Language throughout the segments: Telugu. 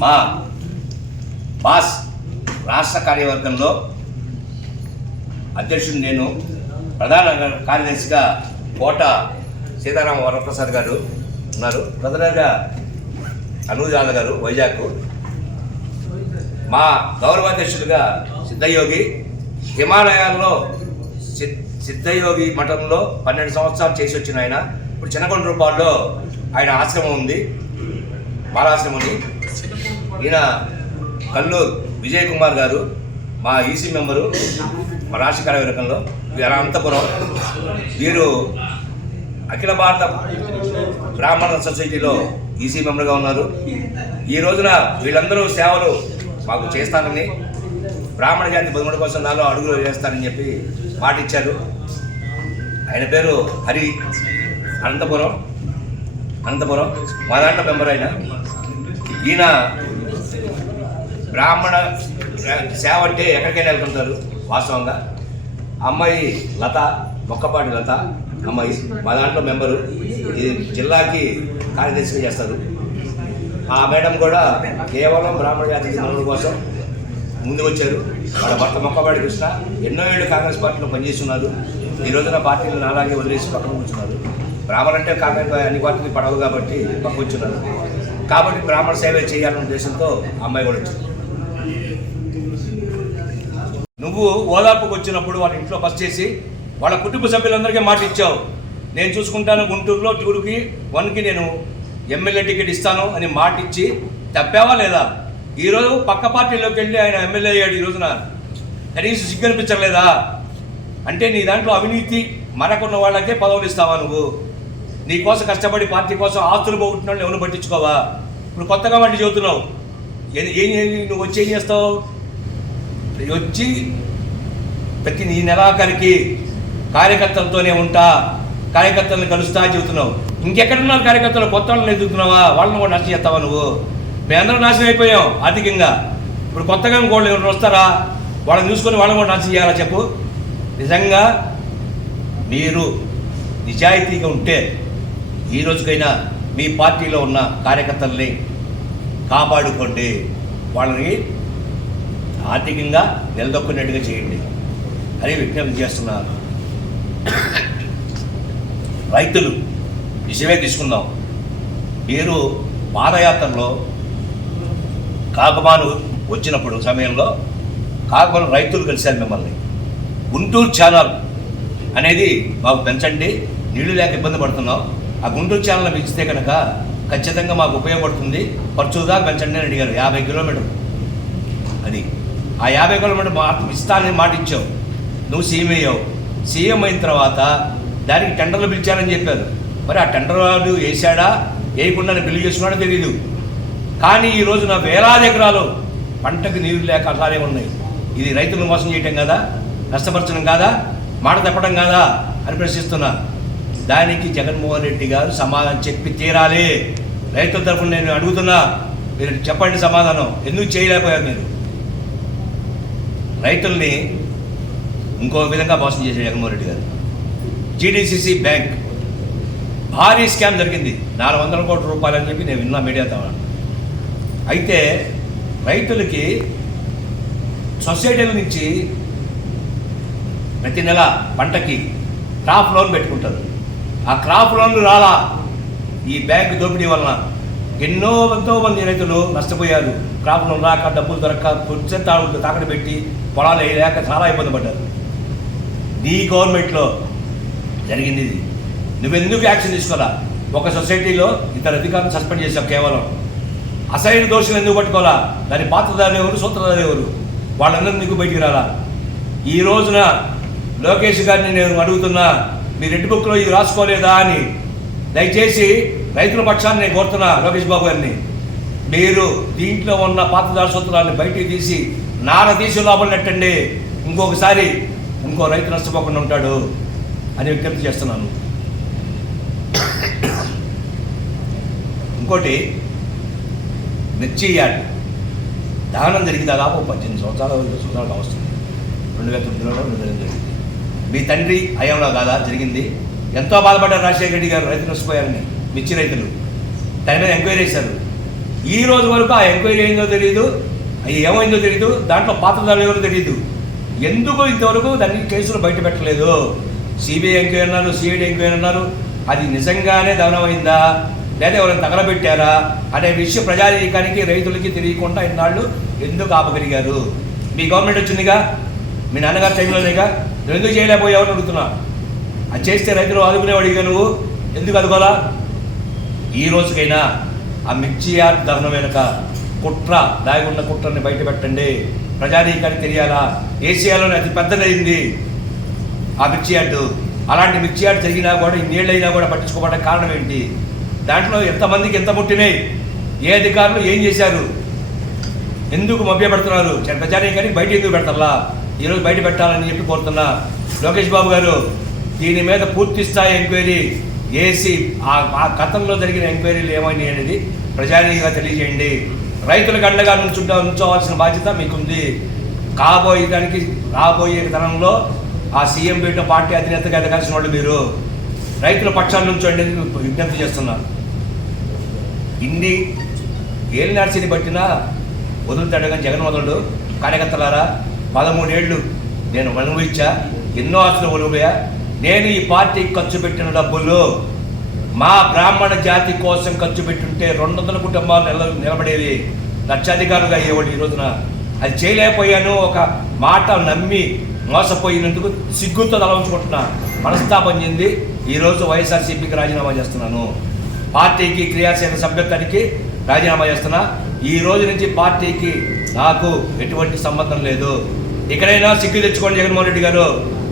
మా బాస్ రాష్ట్ర కార్యవర్గంలో అధ్యక్షుడు నేను ప్రధాన కార్యదర్శిగా కోట సీతారామ వరప్రసాద్ గారు ఉన్నారు. ప్రధానంగా అనూజ్ గారు వైజాగ్ మా గౌరవాధ్యక్షుడిగా సిద్ధయోగి హిమాలయాల్లో సిద్ధయోగి మఠంలో పన్నెండు సంవత్సరాలు చేసి వచ్చిన ఆయన. ఇప్పుడు చిన్నకొండ రూపాల్లో ఆయన ఆశ్రమం ఉంది. బాలాశ్రమం ఉంది ఈయన కల్లూరు విజయ్ కుమార్ గారు మా ఈసీ మెంబరు మా రాష్ట్ర కార్యవర్గంలో. అనంతపురం వీరు అఖిల భారత బ్రాహ్మణ సొసైటీలో ఈసీ మెంబర్గా ఉన్నారు. ఈ రోజున వీళ్ళందరూ సేవలు మాకు చేస్తానని బ్రాహ్మణ జాతి పదమూడు కోసం నాలో అడుగులు వేస్తానని చెప్పి మాట ఇచ్చారు ఆయన పేరు హరి అనంతపురం అనంతపురం మా దాంట్లో మెంబర్ ఆయన. ఈయన బ్రాహ్మణ సేవ అంటే ఎక్కడికైనా వెళ్తుంటారు వాస్తవంగా. అమ్మాయి లత మొక్కపాటి లత అమ్మాయి మా దాంట్లో మెంబరు. ఈ జిల్లాకి కార్యదర్శి చేస్తారు. ఆ మేడం కూడా కేవలం బ్రాహ్మణ జాతి మనుల కోసం ముందు వచ్చారు వాళ్ళ భర్త మొక్కబాడి కృష్ణ ఎన్నో ఏళ్ళు కాంగ్రెస్ పార్టీలో పనిచేస్తున్నారు. ఈ రోజున పార్టీలను అలాగే వదిలేసి పక్కన కూర్చున్నారు. బ్రాహ్మణ అంటే కాంగ్రెస్ అన్ని పార్టీలు పడవు కాబట్టి పక్కకొచ్చున్నారు కాబట్టి బ్రాహ్మణ సేవ చేయాలనే ఉద్దేశంతో ఆ అమ్మాయి కూడా వచ్చింది. నువ్వు ఓదార్పుకు వచ్చినప్పుడు వాళ్ళ ఇంట్లో బస్ చేసి వాళ్ళ కుటుంబ సభ్యులందరికీ మాట ఇచ్చావు. నేను చూసుకుంటాను గుంటూరులో టూరుకి వన్కి నేను ఎమ్మెల్యే టికెట్ ఇస్తాను అని మాట ఇచ్చి తప్పావా లేదా? ఈరోజు పక్క పార్టీలోకి వెళ్ళి ఆయన ఎమ్మెల్యే అయ్యాడు ఈ రోజున. కనీసం సిగ్గనిపించలేదా అంటే నీ దాంట్లో అవినీతి మనకున్న వాళ్ళకే పదవులు ఇస్తావా నువ్వు? నీ కోసం కష్టపడి పార్టీ కోసం ఆస్తులు పోగొట్టిన ఎవరు పట్టించుకోవా? ఇప్పుడు కొత్తగా మళ్ళీ చెబుతున్నావు ఏం ఏం- నువ్వు వచ్చి ఏం చేస్తావు? వచ్చి ప్రతి నీ నెలాఖరికి కార్యకర్తలతోనే ఉంటా. కార్యకర్తలను కలుస్తా చెబుతున్నావు. ఇంకెక్కడున్నారు కార్యకర్తలు? కొత్త వాళ్ళని ఎదుగుతున్నావా? వాళ్ళని కూడా నష్టం చేస్తావా నువ్వు? మేమందరం నాశనం అయిపోయాం ఆర్థికంగా. ఇప్పుడు కొత్తగా ఇంకోళ్ళు ఎవరు వస్తారా? వాళ్ళని చూసుకొని వాళ్ళని కూడా నాశనం చేయాలా చెప్పు? నిజంగా మీరు నిజాయితీగా ఉంటే ఈ రోజుకైనా మీ పార్టీలో ఉన్న కార్యకర్తల్ని కాపాడుకోండి. వాళ్ళని ఆర్థికంగా నిలదొక్కునేట్టుగా చేయండి. అని విజ్ఞప్తి చేస్తున్నారు రైతులు విషయమే తీసుకుందాం. మీరు పాదయాత్రలో కాకమాను వచ్చినప్పుడు సమయంలో కాకమాను రైతులు కలిశారు మిమ్మల్ని. గుంటూరు ఛానల్ అనేది మాకు పెంచండి నీళ్ళు లేక ఇబ్బంది పడుతున్నాం. ఆ గుంటూరు ఛానల్ పెంచితే కనుక ఖచ్చితంగా మాకు ఉపయోగపడుతుంది. ఖర్చుగా పెంచండి అని అడిగారు యాభై కిలోమీటర్లు అది. ఆ యాభై కిలోమీటర్ మాట ఇస్తానని మాట ఇచ్చావు నువ్వు సీఎం అయ్యావు. సీఎం అయిన తర్వాత దానికి టెండర్లు పిలిచారని చెప్పారు. మరి ఆ టెండర్ వాడు వేసాడా వేయకుండా బిల్లు చేసుకున్నాడో తెలియదు కానీ ఈ రోజున వేలాది ఎకరాలు పంటకు నీరు లేక అలానే ఉన్నాయి. ఇది రైతులను మోసం చేయటం కదా? నష్టపరచడం కాదా? మాట తప్పడం కాదా? అని ప్రశ్నిస్తున్నా. దానికి జగన్మోహన్ రెడ్డి గారు సమాధానం చెప్పి తీరాలి. రైతుల తరఫున నేను అడుగుతున్నా మీరు చెప్పండి సమాధానం. ఎందుకు చేయలేకపోయారు మీరు? రైతుల్ని ఇంకో విధంగా మోసం చేశారు జగన్మోహన్ రెడ్డి గారు. జీడీసీసీ బ్యాంక్ భారీ స్కామ్ జరిగింది. నాలుగు వందల కోట్ల రూపాయలు అని చెప్పి నేను విన్నా మీడియా మీడియాతో అయితే రైతులకి సొసైటీల నుంచి ప్రతి నెల పంటకి క్రాప్ లోన్ పెట్టుకుంటారు. ఆ క్రాప్ లోన్లు రాలా. ఈ బ్యాంకు దోపిడీ వలన ఎన్నో ఎంతో మంది రైతులు నష్టపోయారు. క్రాప్ లోన్ రాక డబ్బులు దొరక్క కొంచెం తాగుడు తాకడ పెట్టి పొలాలు వేయలేక చాలా ఇబ్బంది పడ్డారు. నీ గవర్నమెంట్లో జరిగింది ఇది. నువ్వెందుకు యాక్షన్ తీసుకోవాలా ఒక సొసైటీలో ఇద్దరు అధికారులు సస్పెండ్ చేశావు కేవలం. అసైన్ దోషులు ఎందుకు పట్టుకోవాలా? దాని పాత్రదారు ఎవరు? సూత్రధారు ఎవరు? వాళ్ళందరూ నీకు బయటికి రాలా? ఈ రోజున లోకేష్ గారిని నేను అడుగుతున్నా మీ రెడ్ బుక్లో ఇది రాసుకోలేదా అని. దయచేసి రైతుల పక్షాన్ని నేను కోరుతున్నా లోకేష్ బాబు గారిని. మీరు దీంట్లో ఉన్న పాత్రదారు సూత్రాన్ని బయటికి తీసి నార తీసి లోపల నెట్టండి. ఇంకొకసారి ఇంకో రైతు నష్టపోకుండా ఉంటాడు. అని విజ్ఞప్తి చేస్తున్నాను. ఇంకోటి మిర్చి దహనం జరిగి దాదాపు పద్దెనిమిది సంవత్సరాలు ఇరవై సంవత్సరాలు వస్తుంది రెండు వేల తొమ్మిదిలో రెండు వేల జరిగింది. మీ తండ్రి అయంలో కాదా? జరిగింది. ఎంతో బాధపడ్డారు రాజశేఖర రెడ్డి గారు రైతు నష్టపోయారని మిర్చి రైతులు. దాని మీద ఎంక్వైరీ చేశారు. ఈ రోజు వరకు ఆ ఎంక్వైరీ అయిందో తెలియదు అది ఏమైందో తెలియదు దాంట్లో పాత్రదారులు ఎవరో తెలియదు ఎందుకు ఇంతవరకు దాన్ని కేసులు బయట పెట్టలేదు సిబిఐ ఎంక్వైరీ అన్నారు సిఐడి ఎంక్వైరీ అన్నారు. అది నిజంగానే దహనమైందా? లేదా ఎవరైనా తగలబెట్టారా? అనే విషయం ప్రజానీకానికి రైతులకి తెలియకుండా ఇన్నాళ్ళు ఎందుకు ఆపగలిగారు? మీ గవర్నమెంట్ వచ్చిందిగా? మీ నాన్నగారు టైంలోనేగా? నువ్వు ఎందుకు చేయలేకపోయావని అడుగుతున్నా. అది చేస్తే రైతులు ఆదుకునేవాడిగా నువ్వు? ఎందుకు అదుకోలా ఈ రోజుకైనా ఆ మిర్చి యార్డ్ దహనం వెనుక కుట్ర దాగి ఉన్న కుట్రని బయట పెట్టండి ప్రజానీకానికి తెలియాలా? ఏషియాలోనే అతి పెద్దదైంది ఆ మిర్చి యార్డు అలాంటి మిర్చి యార్డ్ జరిగినా కూడా ఇన్నేళ్ళైనా కూడా పట్టించుకోవడానికి కారణం ఏంటి? దాంట్లో ఎంతమందికి ఎంత ముట్టినాయి ఏ అధికారులు ఏం చేశారు? ఎందుకు మభ్యపెడుతున్నారు? చె- ప్రజానీకానికి బయట ఎందుకు పెడతారా? ఈరోజు బయట పెట్టాలని చెప్పి కోరుతున్నా. లోకేష్ బాబు గారు దీని మీద పూర్తి స్థాయి ఎంక్వైరీ ఏసీ ఆ గతంలో జరిగిన ఎంక్వైరీలు ఏమని అనేది ప్రజానీయంగా తెలియజేయండి. రైతులకు అండగా నుంచుంటా ఉంచవలసిన బాధ్యత మీకుంది. కాబోయే దానికి రాబోయే తరంలో ఆ సీఎం పీఠ పార్టీ అధినేతగా ఎదగాల్సిన వాళ్ళు మీరు. రైతుల పక్షాల నుంచి అండి విజ్ఞప్తి చేస్తున్నారు ఇన్ని ఏళ్ళు నడిచిని బట్టినా వదులుతాడు కానీ జగన్ వదలడు. కార్యకర్తలారా పదమూడేళ్ళు నేను అనుభవించా ఎన్నో ఆస్తులు ఒలిపోయా నేను ఈ పార్టీకి ఖర్చు పెట్టిన డబ్బులు మా బ్రాహ్మణ జాతి కోసం ఖర్చు పెట్టుంటే రెండు వందల కుటుంబాలు నిల నిలబడేవి. లక్షాధికారులుగా అయ్యేవాడు ఈ రోజున. అది చేయలేకపోయాను. ఒక మాట నమ్మి మోసపోయినందుకు సిగ్గుతో తలవంచుకుంటున్నాను మనస్తాపం చెంది ఈరోజు వైఎస్ఆర్సీపీకి రాజీనామా చేస్తున్నాను. పార్టీకి క్రియాశీల సభ్యత్వానికి రాజీనామా చేస్తున్నా. ఈ రోజు నుంచి పార్టీకి నాకు ఎటువంటి సంబంధం లేదు. ఇక్కడైనా సిగ్గు తెచ్చుకోండి జగన్మోహన్ రెడ్డి గారు.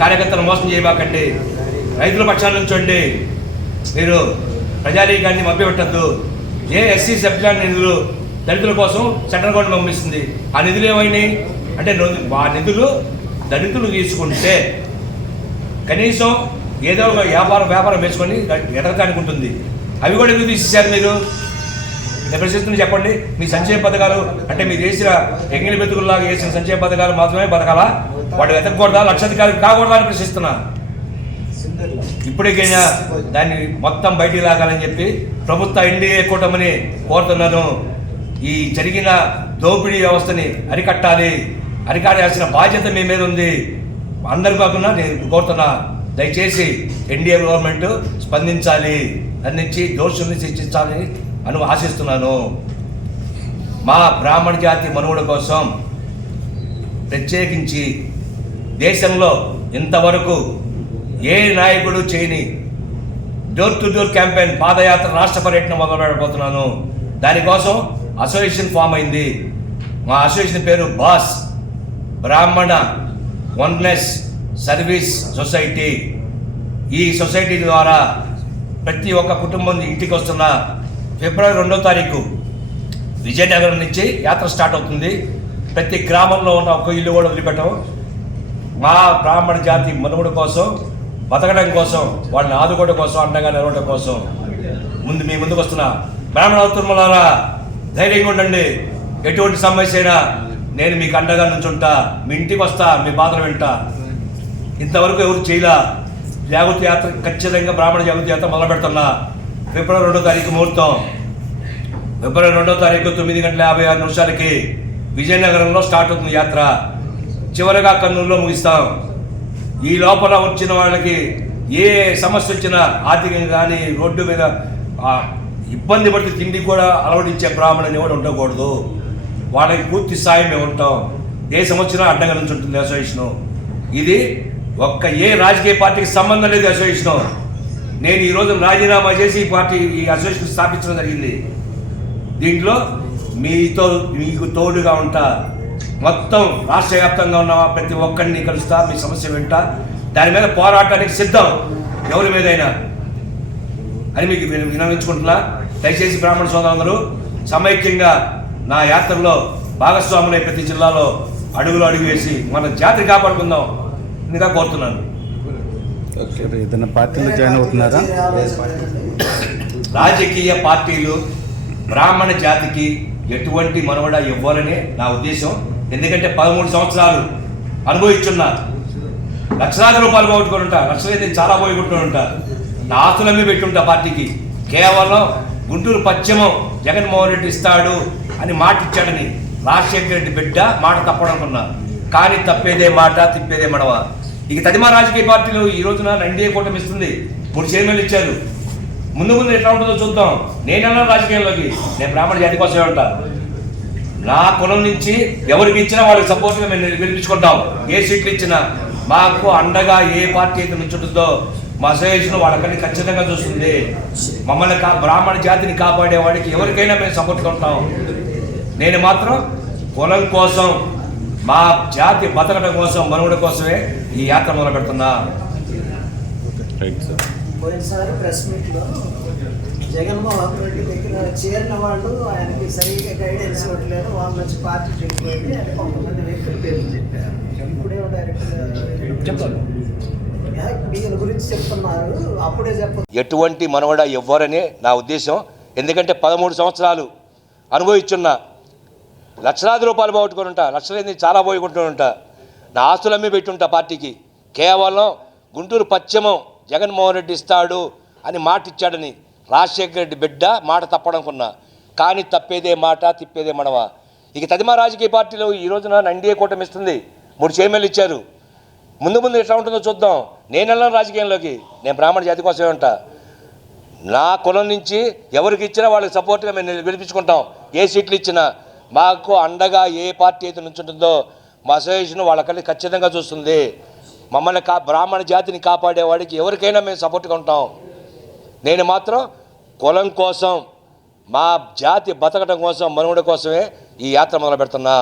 కార్యకర్తలు మోసం చేయబాకండి. రైతుల పక్షాల నుంచోండి. మీరు ప్రజానీకాన్ని మభ్యపెట్టద్దు. ఏ ఎస్సీ సభ్యుల నిధులు దళితుల కోసం సెంట్రల్ గవర్నమెంట్ పంపిస్తుంది. ఆ నిధులు ఏమైనాయి? అంటే ఆ నిధులు దళితులు తీసుకుంటే కనీసం ఏదో ఒక వ్యాపారం వ్యాపారం వేసుకొని ఎదగటానికి ఉంటుంది. అవి కూడా ఎందుకు తీసేశారు మీరు? ప్రశ్నిస్తుంది చెప్పండి. మీ సంక్షేమ పథకాలు అంటే మీరు చేసిన ఎంగిలి బతుకుల్లాగా చేసిన సంక్షేమ పథకాలు మాత్రమే బతకాలా? వాడు వెతకూడదా లక్షాధికారులు కాకూడదా అని ప్రశ్నిస్తున్నా. ఇప్పటికైనా దాన్ని మొత్తం బయటికి లాగాలని చెప్పి ప్రభుత్వ ఎన్డీఏ కూటమిని కోరుతున్నాను. ఈ జరిగిన దోపిడీ వ్యవస్థని అరికట్టాలి. అరికాడాల్సిన బాధ్యత మీ మీద ఉంది. అందరు కాకుండా నేను కోరుతున్నా దయచేసి ఎన్డీఏ గవర్నమెంట్ స్పందించాలి అందించి దోషుల్ని శిక్షించాలని అని ఆశిస్తున్నాను. మా బ్రాహ్మణ జాతి మనుగడ కోసం ప్రత్యేకించి దేశంలో ఇంతవరకు ఏ నాయకుడు చేయని door to door campaign padayatra రాష్ట్ర పర్యటన మొదలుపెట్టబోతున్నాను. దానికోసం అసోసియేషన్ ఫామ్ అయింది. మా అసోసియేషన్ పేరు బాస్. బ్రాహ్మణ వన్లెస్ సర్వీస్ సొసైటీ. ఈ సొసైటీ ద్వారా ప్రతి ఒక్క కుటుంబం ఇంటికి వస్తున్న ఫిబ్రవరి రెండో తారీఖు విజయనగరం నుంచి యాత్ర స్టార్ట్ అవుతుంది. ప్రతి గ్రామంలో ఉన్న ఒక ఇల్లు కూడా వదిలిపెట్టం మా బ్రాహ్మణ జాతి మనుగుడు కోసం బతకడం కోసం వాళ్ళని ఆదుకోవడం కోసం అండగా నిలవడం కోసం ముందు మీ ముందుకు వస్తున్నా బ్రాహ్మణ తిరుమలారా ధైర్యంగా ఉండండి. ఎటువంటి సమస్య అయినా నేను మీకు అండగా నుంచుంటా మీ ఇంటికి వస్తా మీ బాధలు వింటా. ఇంతవరకు ఎవరు చేయలా? జాగృతి యాత్ర ఖచ్చితంగా బ్రాహ్మణ జాగృతి యాత్ర మొదలు పెడుతున్నా. ఫిబ్రవరి రెండో తారీఖు ముహూర్తం. ఫిబ్రవరి రెండో తారీఖు తొమ్మిది గంటల యాభై ఆరు నిమిషాలకి విజయనగరంలో స్టార్ట్ అవుతుంది యాత్ర. చివరగా కర్నూలులో ముగిస్తాం. ఈ లోపల వచ్చిన వాళ్ళకి ఏ సమస్య వచ్చినా ఆర్థికంగా కానీ రోడ్డు మీద ఇబ్బంది పడితే తిండి కూడా అలవడించే బ్రాహ్మణుని కూడా ఉండకూడదు. వాళ్ళకి పూర్తి స్థాయి మేము ఉంటాం. ఏ వచ్చినా అడ్డంగా నుంచి ఉంటుంది అసోసియేషను ఇది ఒక్క ఏ రాజకీయ పార్టీకి సంబంధం లేదు అసోసియేషను నేను ఈ రోజు రాజీనామా చేసి ఈ పార్టీ ఈ అసోసియేషన్ స్థాపించడం జరిగింది. దీంట్లో మీతో మీకు తోడుగా ఉంటా. మొత్తం రాష్ట్ర వ్యాప్తంగా ఉన్న ప్రతి ఒక్కరిని కలుస్తా మీ సమస్య వింటా. దాని మీద పోరాటానికి సిద్ధం. ఎవరి మీదైనా. అని మీకు వినవించుకుంటున్నా. దయచేసి బ్రాహ్మణ సోదరులందరూ సమైక్యంగా నా యాత్రలో భాగస్వాములై ప్రతి జిల్లాలో అడుగులు అడుగు వేసి మన జాతి కాపాడుకుందాం ఇంకా కోరుతున్నాను. ఏదైనా పార్టీలో జాయిన్ అవుతున్నారా? రాజకీయ పార్టీలు బ్రాహ్మణ జాతికి ఎటువంటి మనవడ ఇవ్వాలని నా ఉద్దేశం. ఎందుకంటే పదమూడు సంవత్సరాలు అనుభవించున్నా లక్షలాది రూపాయలు పోగొట్టుకొని ఉంటా. లక్షలైతే చాలా పోగొట్టుకొని ఉంటా. నా ఆస్తులమ్మి పెట్టుంటా పార్టీకి. కేవలం గుంటూరు పశ్చిమం జగన్మోహన్ రెడ్డి ఇస్తాడు అని మాట ఇచ్చాడని రాజశేఖర రెడ్డి బిడ్డ మాట తప్పడనుకున్నా. కానీ తప్పేదే మాట తిప్పేదే మడవ. ఇక తదిమా రాజకీయ పార్టీలు ఈ రోజున ఎన్డీఏ కూటమి ఇస్తుంది. మూడు చైర్మన్లు ఇచ్చారు. ముందు ముందు ఎట్లా ఉంటుందో చూద్దాం. నేనన్నా రాజకీయాల్లోకి. నేను బ్రాహ్మణ జాతి కోసమే ఉంటా. నా కులం నుంచి ఎవరికి ఇచ్చినా వాళ్ళకి సపోర్ట్గా మేము గెలిపించుకుంటాం ఏ సీట్లు ఇచ్చినా. మాకు అండగా ఏ పార్టీ అయితే నుంచుంటుందో మా అసోసియేషన్ వాళ్ళకని ఖచ్చితంగా చూస్తుంది. మమ్మల్ని కా బ్రాహ్మణ జాతిని కాపాడే వాడికి ఎవరికైనా మేము సపోర్ట్గా ఉంటాం. నేను మాత్రం కులం కోసం మా జాతి బతకడం కోసం మనుగడ కోసమే ఈ యాత్ర మొదలు పెడుతున్నా. పోయినసారి ప్రెస్ మీట్లో జగన్మోహన్ రెడ్డి దగ్గర చేరిన వాళ్ళు ఆయనకి సరిగ్గా గైడెన్స్ ఇవ్వట్లేదు వాళ్ళ నుంచి పార్టీ అని కొంతమంది వ్యక్తుల పేర్లు చెప్పారు. ఇప్పుడేమో డైరెక్ట్ చెప్తాను దీని గురించి చెప్తున్నారు. అప్పుడే చెప్ప ఎటువంటి మనవడ ఇవ్వరని నా ఉద్దేశం. ఎందుకంటే పదమూడు సంవత్సరాలు అనుభవించున్నా లక్షలాది రూపాయలు పోగొట్టుకుని ఉంటా. లక్షలేని చాలా పోగొట్టుకొని ఉంటా. నా ఆస్తులు అమ్మి పెట్టుంటా పార్టీకి. కేవలం గుంటూరు పశ్చిమం జగన్మోహన్ రెడ్డి ఇస్తాడు అని మాట ఇచ్చాడని రాజశేఖర రెడ్డి బిడ్డ మాట తప్పడనుకున్నా. కానీ తప్పేదే మాట తిప్పేదే మడవ ఇక తదిమా రాజకీయ పార్టీలో ఈ రోజున ఎన్డీఏ కూటమి ఇస్తుంది. మూడు చైర్మన్లు ఇచ్చారు. ముందు ముందు ఎట్లా ఉంటుందో చూద్దాం. నేను వెళ్ళను రాజకీయంలోకి. నేను బ్రాహ్మణ జాతి కోసమే ఉంటా. నా కులం నుంచి ఎవరికి ఇచ్చినా వాళ్ళకి సపోర్ట్గా మేము గెలిపించుకుంటాం ఏ సీట్లు ఇచ్చినా. మాకు అండగా ఏ పార్టీ అయితే నుంచుంటుందో మా అసోసియేషన్ వాళ్ళకల్లి ఖచ్చితంగా చూస్తుంది. మమ్మల్ని కా బ్రాహ్మణ జాతిని కాపాడేవాడికి ఎవరికైనా మేము సపోర్ట్గా ఉంటాం. నేను మాత్రం కులం కోసం మా జాతి బతకడం కోసం మనుగడ కోసమే ఈ యాత్ర మొదలు పెడుతున్నా